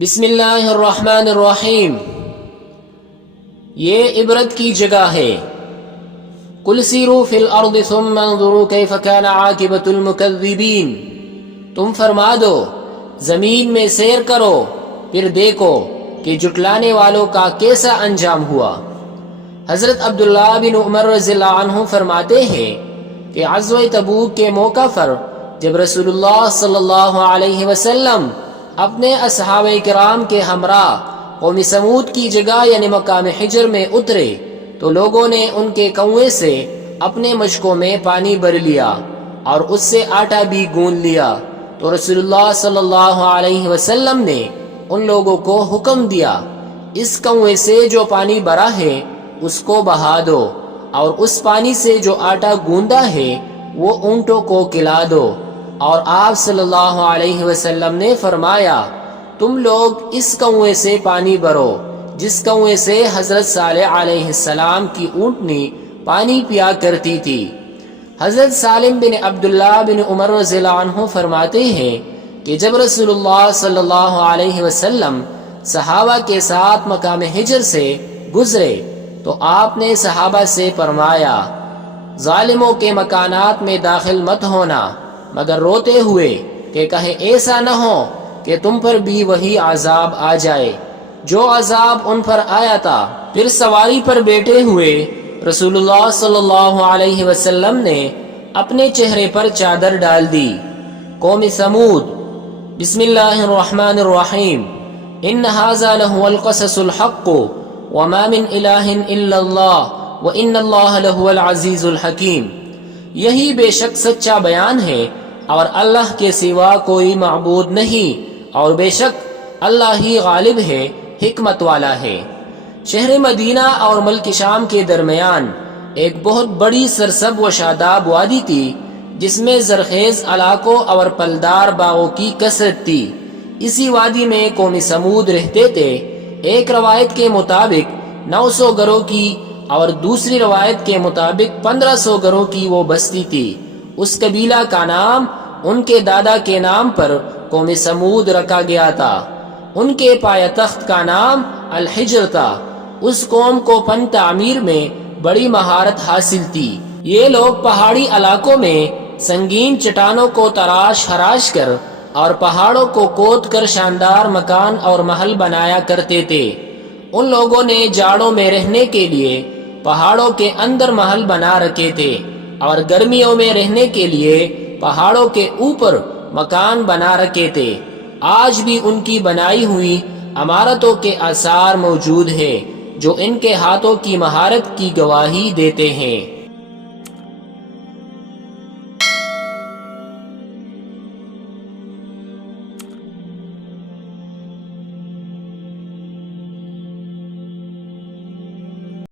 بسم اللہ الرحمن الرحیم، یہ عبرت کی جگہ ہے۔ قل سیروا فی الارض ثم انظروا کیف کان عاقبۃ المکذبین، تم فرما دو زمین میں سیر کرو پھر دیکھو کہ جھٹلانے والوں کا کیسا انجام ہوا۔ حضرت عبداللہ بن عمر رضی اللہ عنہ فرماتے ہیں کہ غزوہ تبوک کے موقع پر جب رسول اللہ صلی اللہ علیہ وسلم اپنے اصحاب کرام کے ہمراہ قوم سمود کی جگہ یعنی مقام حجر میں اترے تو لوگوں نے ان کے کنویں سے اپنے مشکوں میں پانی بھر لیا اور اس سے آٹا بھی گوندھ لیا، تو رسول اللہ صلی اللہ علیہ وسلم نے ان لوگوں کو حکم دیا اس کنویں سے جو پانی بھرا ہے اس کو بہا دو، اور اس پانی سے جو آٹا گوندا ہے وہ اونٹوں کو کھلا دو۔ اور آپ صلی اللہ علیہ وسلم نے فرمایا تم لوگ اس کنویں سے پانی بھرو جس کنویں سے حضرت صالح علیہ السلام کی اونٹنی پانی پیا کرتی تھی۔ حضرت سالم بن عبداللہ بن عمر رضی اللہ عنہ فرماتے ہیں کہ جب رسول اللہ صلی اللہ علیہ وسلم صحابہ کے ساتھ مقام حجر سے گزرے تو آپ نے صحابہ سے فرمایا ظالموں کے مکانات میں داخل مت ہونا مگر روتے ہوئے کہ کہیں ایسا نہ ہو کہ تم پر بھی وہی عذاب آ جائے جو عذاب ان پر آیا تھا۔ پھر سواری پر بیٹھے ہوئے رسول اللہ صلی اللہ علیہ وسلم نے اپنے چہرے پر چادر ڈال دی۔ قوم سمود، بسم اللہ الرحمن الرحیم، ان ھذا لہو القصص الحق وما من الہ الا اللہ وان اللہ لہو العزیز الحکیم، یہی بے شک سچا بیان ہے اور اللہ کے سوا کوئی معبود نہیں، اور بے شک اللہ ہی غالب ہے، حکمت والا ہے۔ شہر مدینہ اور ملک شام کے درمیان ایک بہت بڑی سرسبز و شاداب وادی تھی جس میں زرخیز علاقوں اور پلدار باغوں کی کثرت تھی۔ اسی وادی میں قوم سمود رہتے تھے۔ ایک روایت کے مطابق 900 گھروں کی اور دوسری روایت کے مطابق 1500 گھروں کی وہ بستی تھی۔ اس قبیلہ کا نام ان کے دادا کے نام پر قوم سمود رکھا گیا تھا۔ ان کے پایہ تخت کا نام الحجر تھا۔ اس قوم کو فن تعمیر میں بڑی مہارت حاصل تھی۔ یہ لوگ پہاڑی علاقوں میں سنگین چٹانوں کو تراش خراش کر اور پہاڑوں کو کھود کر شاندار مکان اور محل بنایا کرتے تھے۔ ان لوگوں نے جاڑوں میں رہنے کے لیے پہاڑوں کے اندر محل بنا رکھے تھے اور گرمیوں میں رہنے کے لیے پہاڑوں کے اوپر مکان بنا رکھے تھے۔ آج بھی ان کی بنائی ہوئی عمارتوں کے آثار موجود ہیں جو ان کے ہاتھوں کی مہارت کی گواہی دیتے ہیں۔